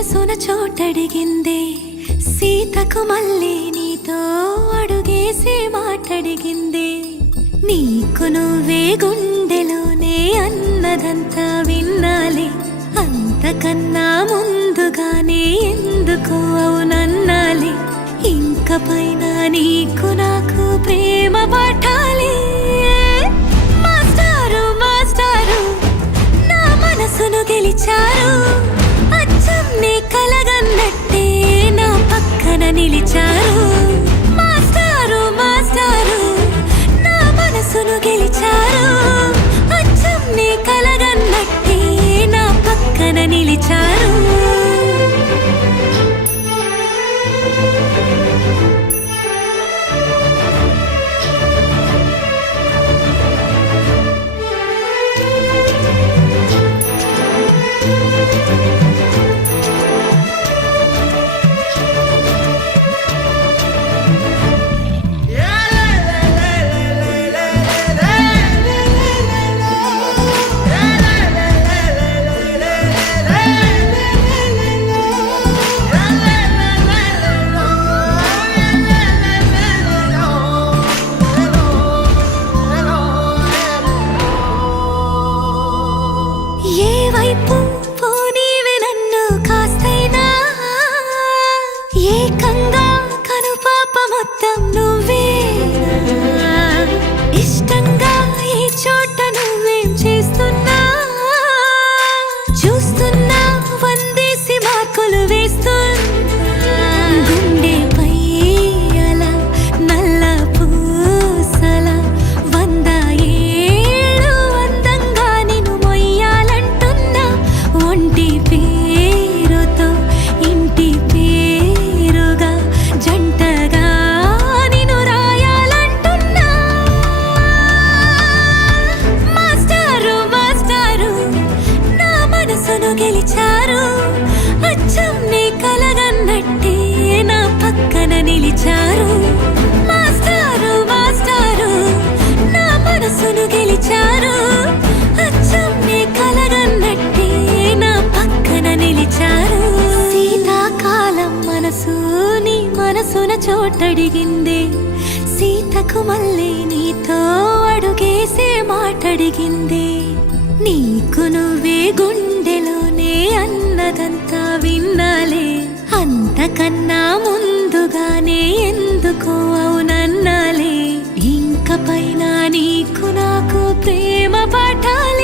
మనసున చోటడిగిందే సీతకు మళ్ళీ నీతో అడుగేసి మాటడిగిందే నీకు నువ్వే గుండెలోనే అన్నదంతా విన్నాలే అంతకన్నా ముందుగానే ఎందుకు అవునన్నాలే ఇంక పైన నీకు నాకు ప్రేమ పాఠాలే మాస్టారు మాస్టారు నా మనసును గెలిచారు అచ్చం నీ కలగన్నట్టే నా పక్కన నిలిచారు మాస్టారు మాస్టారు నా మనసును గెలిచారు అచ్చం నీ కలగన్నట్టే నా పక్కన నిలిచారు వైపు పోనీవి నన్ను కాస్తైనా ఏకంగా కనుపాప మొత్తం నువ్వే ఇష్టంగా ఈ చోట నువ్వేం చేస్తున్నా చూస్తున్నా వందేసి మార్కులు వేస్తున్నా గుండెపై అలా నల్ల పూసల 100 ఏళ్ళు అందంగా నిన్ను మొయ్యాలంటున్నా ఒంటి పేరుతో ఇంటి పేరుగా జంటగా నిన్ను రాయాలంటున్నా మాస్టారు మాస్టారు నా మనసును గెలిచారు అచ్చం నీ కలగన్నట్టే నా పక్కన నిలిచారు మాస్టారు మాస్టారు నా మనసును గెలిచారు అచ్చం నీ కలగన్నట్టే నా పక్కన నిలిచారు శీతాకాలం మనసు నీ మనసున చోటడిగిందే సీతకు మళ్ళీ నీతో అడుగేసే మాటడిగిందే నీకు నువ్వే గుండెలోనే అన్నదంతా విన్నాలే అంతకన్నా ముందుగానే ఎందుకు అవునన్నాలే ఇంక పైన నీకు నాకు ప్రేమ పాఠాలే